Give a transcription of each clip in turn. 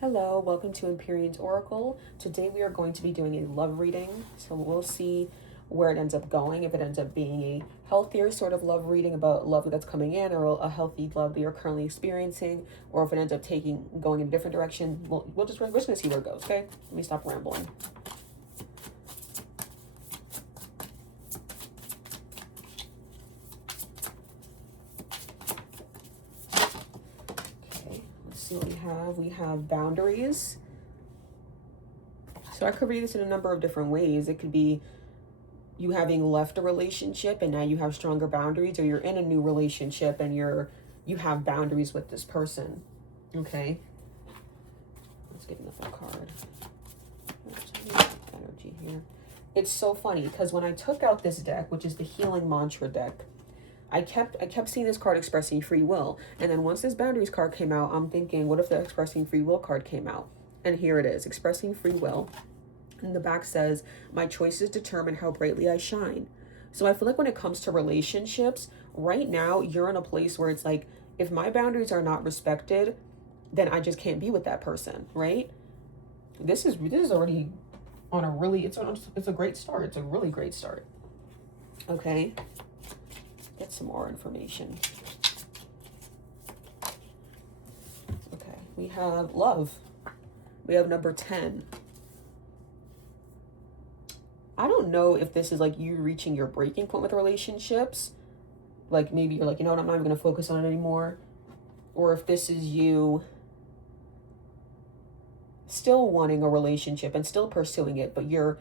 Hello, welcome to Empyrean's Oracle. Today we are going to be doing a love reading, so we'll see where it ends up going, if it ends up being a healthier sort of love reading about love that's coming in, or a healthy love that you're currently experiencing, or if it ends up going in a different direction. We're just going to see where it goes, okay? Let me stop rambling. See what we have. We have boundaries. So I could read this in a number of different ways. It could be you having left a relationship and now you have stronger boundaries, or you're in a new relationship and you have boundaries with this person. Okay. Let's get another card. Energy here. It's so funny because when I took out this deck, which is the Healing Mantra deck, I kept seeing this card expressing free will. And then once this boundaries card came out, I'm thinking, what if the expressing free will card came out? And here it is, expressing free will. And the back says, my choices determine how brightly I shine. So I feel like when it comes to relationships, right now, you're in a place where it's like, if my boundaries are not respected, then I just can't be with that person, right? This is already on a really, it's a great start. It's a really great start. Okay. Get some more information. Okay, we have love. We have number 10. I don't know if this is like you reaching your breaking point with relationships. Like maybe you're like, you know what, I'm not even going to focus on it anymore. Or if this is you still wanting a relationship and still pursuing it, but you're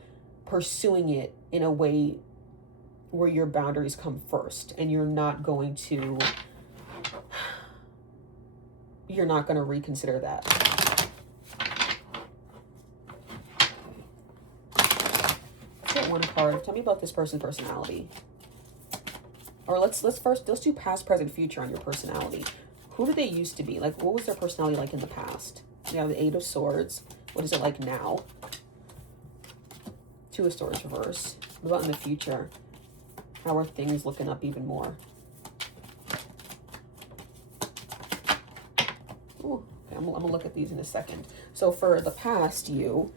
pursuing it in a way where your boundaries come first, and you're not going to reconsider that. Let's get one card. Tell me about this person's personality. Or let's do past, present, future on your personality. Who did they used to be? Like, what was their personality like in the past? We have the 8 of Swords. What is it like now? 2 of Swords reverse. What about in the future? How are things looking up even more? Ooh, okay, I'm gonna look at these in a second. So for the past, you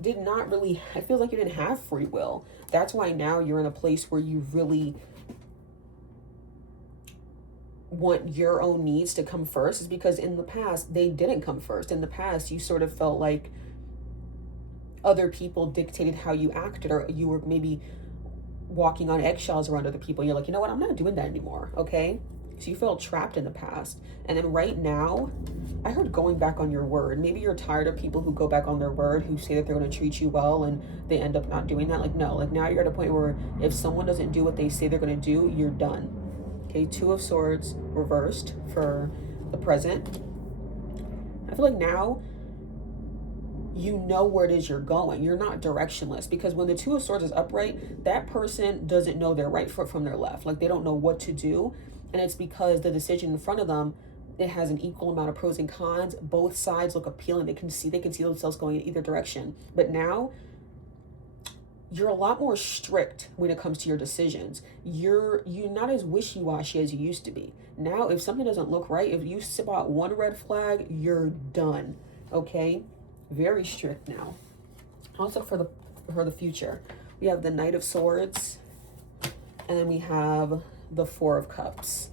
did not really, I feel like you didn't have free will. That's why now you're in a place where you really want your own needs to come first, is because in the past, they didn't come first. In the past, you sort of felt like other people dictated how you acted, or you were maybe walking on eggshells around other people. You're like, you know what, I'm not doing that anymore, okay? So you felt trapped in the past. And then right now, I heard going back on your word. Maybe you're tired of people who go back on their word, who say that they're going to treat you well, and they end up not doing that. Like, no, like now you're at a point where if someone doesn't do what they say they're going to do, you're done. Okay, 2 of Swords reversed for the present. I feel like now you know where it is you're going. You're not directionless, because when the 2 of Swords is upright, that person doesn't know their right foot from their left. Like, they don't know what to do. And it's because the decision in front of them, it has an equal amount of pros and cons. Both sides look appealing. They can see themselves going in either direction. But now you're a lot more strict when it comes to your decisions. You're not as wishy-washy as you used to be. Now, if something doesn't look right, if you spot one red flag, you're done. Okay? Very strict now. Also for the future, we have the Knight of Swords, and then we have the 4 of Cups.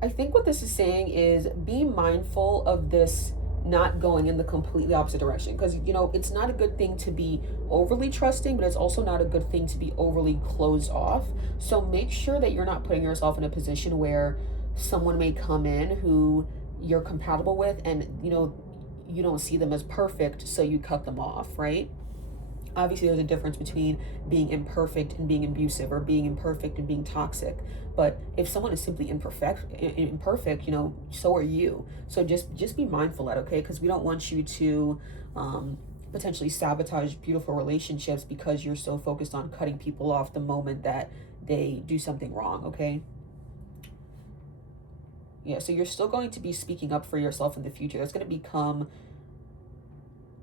I think what this is saying is be mindful of this not going in the completely opposite direction, because you know it's not a good thing to be overly trusting, but it's also not a good thing to be overly closed off. So make sure that you're not putting yourself in a position where someone may come in who you're compatible with, and you know you don't see them as perfect, so you cut them off, right? Obviously there's a difference between being imperfect and being abusive, or being imperfect and being toxic. But if someone is simply imperfect, you know, so are you. So just be mindful of that, okay? Because we don't want you to potentially sabotage beautiful relationships because you're so focused on cutting people off the moment that they do something wrong, okay? Yeah, so you're still going to be speaking up for yourself in the future. That's going to become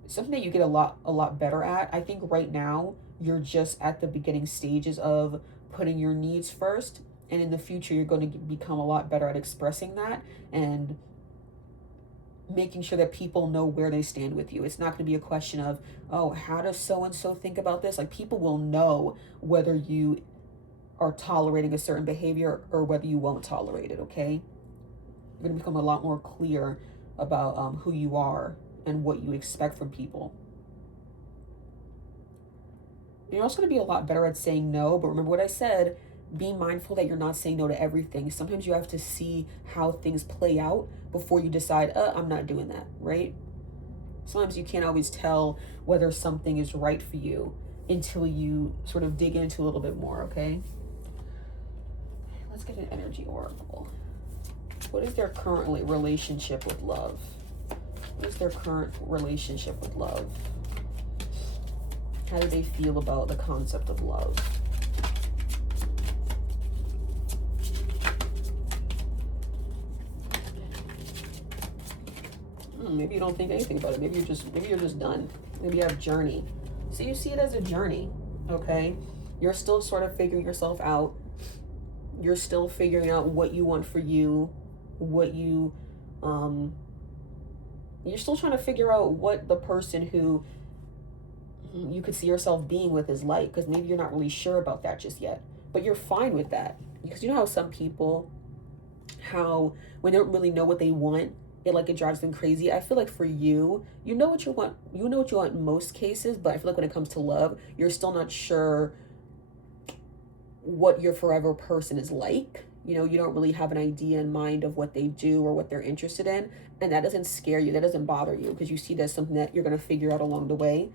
something that you get a lot better at. I think right now you're just at the beginning stages of putting your needs first, and in the future you're going to become a lot better at expressing that and making sure that people know where they stand with you. It's not going to be a question of, oh, how does so and so think about this? Like, people will know whether you are tolerating a certain behavior or whether you won't tolerate it. Okay, you're going to become a lot more clear about who you are and what you expect from people. You're also going to be a lot better at saying no, but remember what I said, be mindful that you're not saying no to everything. Sometimes you have to see how things play out before you decide, I'm not doing that, right? Sometimes you can't always tell whether something is right for you until you sort of dig into a little bit more, okay? Let's get an energy oracle. What is their current relationship with love? What is their current relationship with love? How do they feel about the concept of love? Maybe you don't think anything about it. Maybe you're just done. Maybe you have journey. So you see it as a journey, okay? You're still sort of figuring yourself out. You're still figuring out what you want for you, what you, you're still trying to figure out what the person who you could see yourself being with is like, because maybe you're not really sure about that just yet, but you're fine with that. Because you know how some people, how when they don't really know what they want, it drives them crazy. I feel like for you, you know what you want in most cases, but I feel like when it comes to love, you're still not sure what your forever person is like. You know, you don't really have an idea in mind of what they do or what they're interested in, and that doesn't scare you, that doesn't bother you, because you see that's something that you're going to figure out along the way.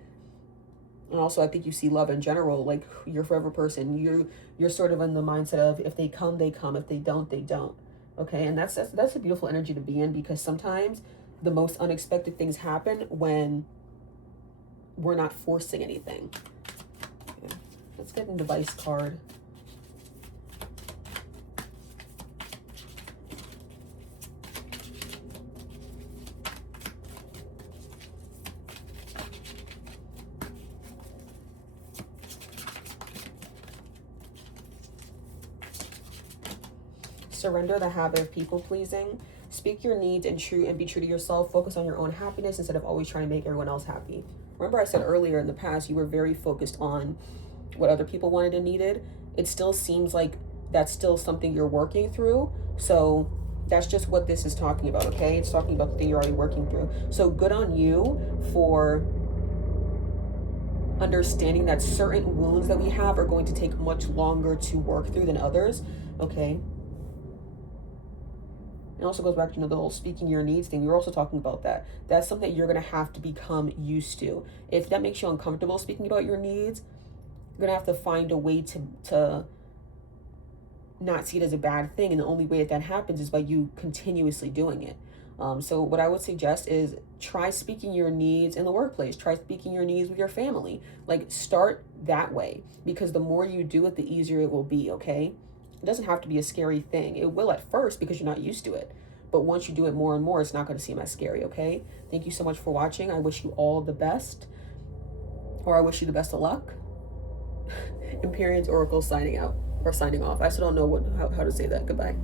And also I think you see love in general, like your forever person, you're sort of in the mindset of, if they come, they come, if they don't, they don't. Okay, and that's a beautiful energy to be in, because sometimes the most unexpected things happen when we're not forcing anything. Okay. Let's get an advice card. Surrender the habit of people pleasing. Speak your needs and be true to yourself. Focus on your own happiness instead of always trying to make everyone else happy. Remember I said earlier in the past, you were very focused on what other people wanted and needed. It still seems like that's still something you're working through. So that's just what this is talking about, okay? It's talking about the thing you're already working through. So good on you for understanding that certain wounds that we have are going to take much longer to work through than others, okay? It also goes back to, the whole speaking your needs thing. We were also talking about that. That's something that you're going to have to become used to. If that makes you uncomfortable speaking about your needs, you're going to have to find a way to not see it as a bad thing. And the only way that happens is by you continuously doing it. So what I would suggest is try speaking your needs in the workplace. Try speaking your needs with your family. Like, start that way, because the more you do it, the easier it will be, okay? It doesn't have to be a scary thing. It will at first because you're not used to it. But once you do it more and more, it's not going to seem as scary, okay? Thank you so much for watching. I wish you all the best. Or I wish you the best of luck. Empyrean's Oracle signing out. Or signing off. I still don't know how to say that. Goodbye.